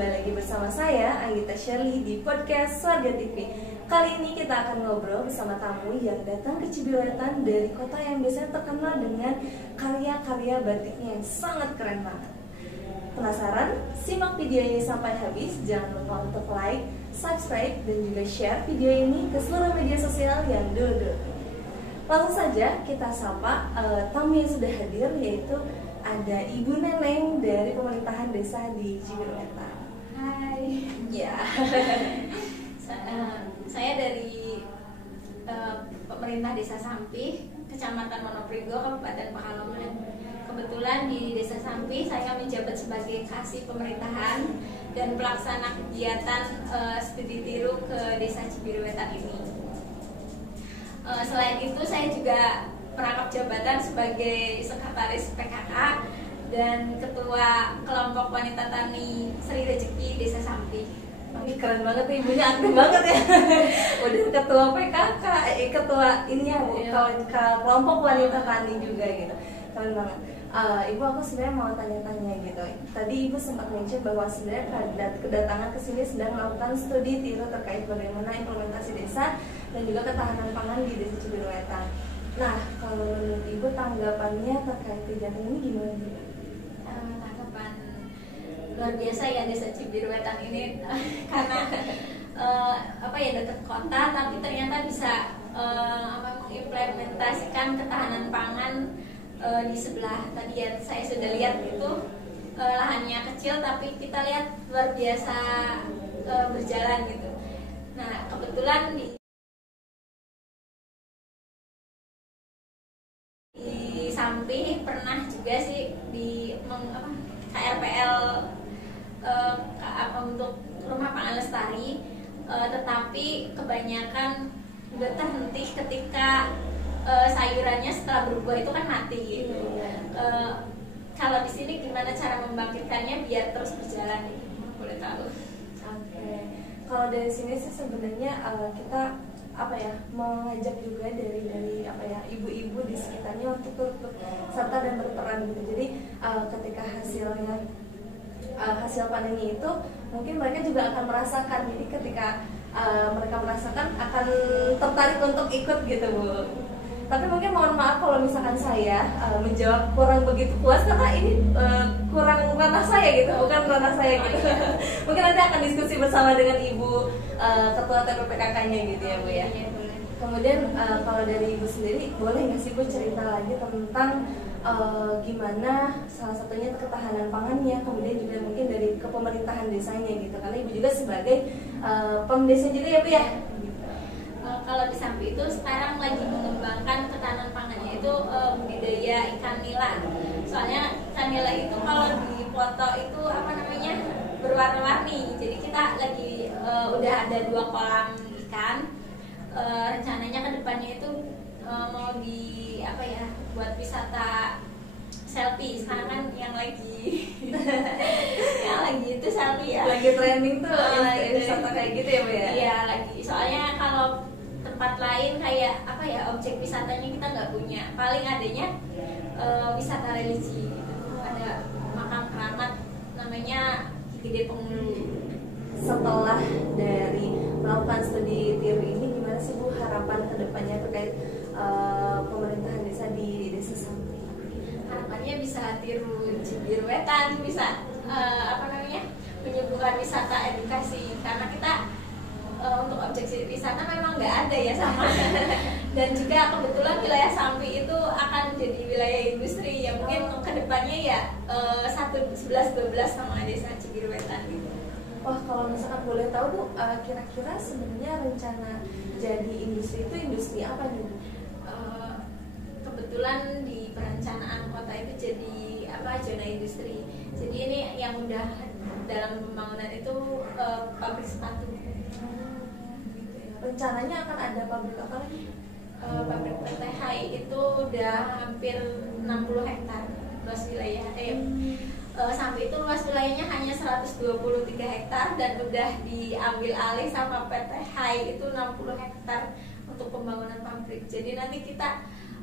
kembali lagi bersama saya Anggita Shirley di podcast Warga TV. Kali ini kita akan ngobrol bersama tamu yang datang ke Cibiruetan dari kota yang biasanya terkenal dengan karya-karya batiknya yang sangat keren banget. Penasaran? Simak video ini sampai habis. Jangan lupa untuk like, subscribe, dan juga share video ini ke seluruh media sosial yang dulu-dulu. Langsung saja kita sapa tamu yang sudah hadir, yaitu ada Ibu Neneng dari pemerintahan desa di Cibiruetan. Hai. Ya. Saya dari pemerintah Desa Sampih, Kecamatan Monoprigo, Kabupaten Pekalongan. Kebetulan di Desa Sampih saya menjabat sebagai kasih pemerintahan dan pelaksana kegiatan studi tiru ke Desa Cibiruetan ini. Selain itu saya juga merangkap jabatan sebagai sekretaris PKK dan ketua kelompok wanita tani Sri Rezeki Desa Sampih. Ini keren banget nih, ibunya aktif banget ya. Udah ketua PKK, ketua ini ya, kelompok wanita tani juga gitu. Keren banget. Ibu, aku sebenarnya mau tanya-tanya gitu. Tadi Ibu sempat mention bahwa sebenarnya kedatangan ke sini sedang melakukan studi tiru terkait bagaimana implementasi desa dan juga ketahanan pangan di Desa Cibiruetan. Nah, kalau menurut Ibu tanggapannya terkait kegiatan ini gimana Bu? Tanggapan luar biasa ya Desa Cibiruetan ini karena dekat kota, tapi ternyata bisa mengimplementasikan ketahanan pangan di sebelah. Tadi ya saya sudah lihat itu lahannya kecil, tapi kita lihat luar biasa berjalan gitu. Nah, kebetulan di Sampih pernah juga sih di KRPL untuk rumah pangan lestari, tetapi kebanyakan udah terhenti ketika sayurannya setelah berbuah itu kan mati gitu. Kalau di sini gimana cara membangkitkannya biar terus berjalan gitu? Boleh tahu? Oke. Kalau dari sini sih sebenarnya kita mengajak juga dari ibu-ibu di sekitarnya untuk turut serta dan berperan gitu. Jadi ketika hasil panennya itu mungkin mereka juga akan merasakan. Jadi ketika mereka merasakan akan tertarik untuk ikut gitu Bu. Tapi mungkin mohon maaf kalau misalkan saya menjawab kurang begitu puas karena ini kurang ranah saya gitu, bukan ranah saya gitu. Mungkin nanti akan diskusi bersama dengan Ibu Ketua TPPKK-nya gitu ya Bu ya. Kemudian kalau dari Ibu sendiri, boleh nggak sih Bu cerita lagi tentang gimana salah satunya ketahanan pangannya, kemudian juga mungkin dari kepemerintahan desanya gitu. Karena Ibu juga sebagai pemdesa juga ya Bu ya. Kalau di Sampih itu sekarang lagi mengembangkan ketahanan pangannya itu budidaya ikan nila. Soalnya ikan nila itu kalau dipoto itu berwarna-warni. Jadi kita lagi udah ada 2 kolam ikan. Rencananya ke depannya itu mau buat wisata selfie. Sekarang kan yang lagi itu selfie ya. Lagi trending tuh wisata kayak gitu ya Bu ya. Iya, lagi. Soalnya kalau tempat lain kayak objek wisatanya kita nggak punya. Paling adanya wisata religi gitu. Ada makam keramat namanya Gede Pengulu. Setelah dari melakukan studi tiru ini, gimana sih Bu harapan kedepannya terkait pemerintahan desa di Desa Sampih? Harapannya bisa tiru Cibiruetan, bisa menyuguhkan wisata edukasi, karena kita untuk objek wisata memang nggak ada ya sama. Dan juga kebetulan wilayah Sampih itu akan jadi wilayah industri yang mungkin kedepannya ya 11-12 sama Desa Cibiruetan gitu. Wah, kalau misalkan boleh tahu Bu, kira-kira sebenarnya rencana jadi industri itu industri apa nih Bu? Kebetulan di perencanaan kota itu jadi zona industri. Jadi ini yang udah dalam pembangunan itu pabrik sepatu. Rencananya akan ada pabrik apa lagi? Pabrik PT Hai itu udah hampir 60 hektar luas wilayah. Sampai itu luas wilayahnya hanya 123 hektar dan udah diambil alih sama PT Hai itu 60 hektar untuk pembangunan pabrik. Jadi nanti kita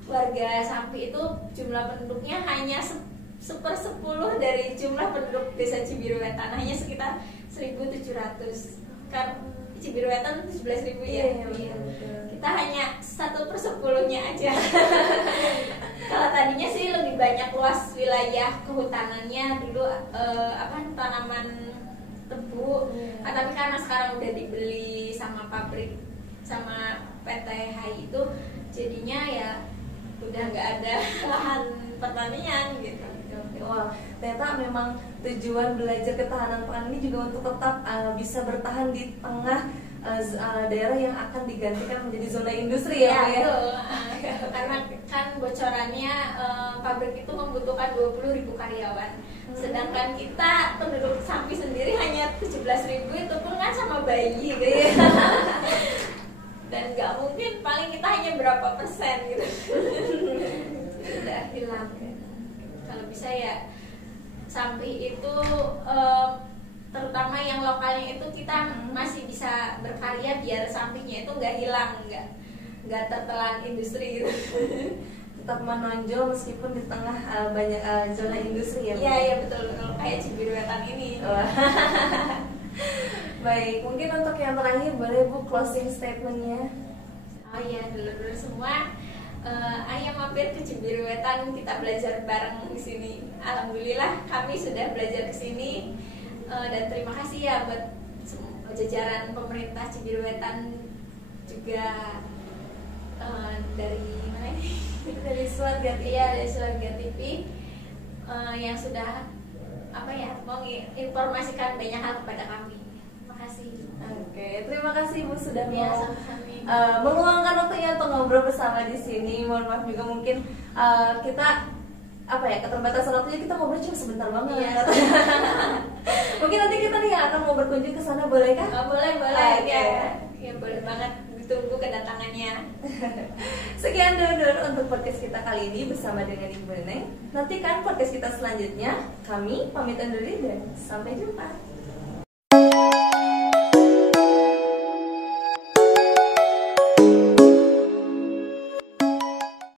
warga Sampih itu jumlah penduduknya hanya 1/10 dari jumlah penduduk Desa Cibiruetan, hanya sekitar 1.700 kan, Cibiruetan 17.000 ya. Iya, betul. Kita hanya 1/10-nya aja. Kalau tadinya sih lebih banyak luas wilayah kehutanannya dulu, tanaman tebu. Tapi karena sekarang udah dibeli sama pabrik sama PT HI itu, jadinya ya udah nggak ada lahan pertanian gitu. Wah, ternyata memang tujuan belajar ketahanan pangan ini juga untuk tetap bisa bertahan di tengah daerah yang akan digantikan menjadi zona industri ya, Bu, ya. Karena kan bocorannya pabrik itu membutuhkan 20.000 karyawan. Sedangkan kita penduduk Sampi sendiri hanya 17.000, itu pun kan sama bayi gitu. Dan nggak mungkin, paling kita hanya berapa persen gitu. Udah hilang. Kalau bisa ya Sampi itu terutama yang lokalnya itu kita masih bisa berkarya biar Sampinya itu nggak hilang, nggak tertelan industri gitu. Tetap menonjol meskipun di tengah banyak zona industri ya. Iya betul kayak Cibiruetan ini. Baik, mungkin untuk yang terakhir boleh Bu closing statementnya. Oh iya, dulu semua. Ayo mampir ke Cibiruetan, kita belajar bareng di sini. Alhamdulillah kami sudah belajar ke sini, dan terima kasih ya buat jajaran pemerintah Cibiruetan juga, dari mana ini? Dari Suarga TV. Iya, dari Suarga TV, yang sudah menginformasikan banyak hal kepada kami. Terima kasih. Oke, terima kasih Bu sudah Ya, mau sama-sama. meluangkan waktunya untuk ngobrol bersama di sini. Mohon maaf juga mungkin kita keterbatasan waktunya, kita ngobrol cuma sebentar banget. Iya, Mungkin nanti kita nih akan mau berkunjung ke sana, boleh kah? Oh, boleh Oke. ya boleh banget, ditunggu kedatangannya. Sekian dulu untuk podcast kita kali ini bersama dengan Ibu Neneng. Nantikan podcast kita selanjutnya. Kami pamit undur diri dan sampai jumpa.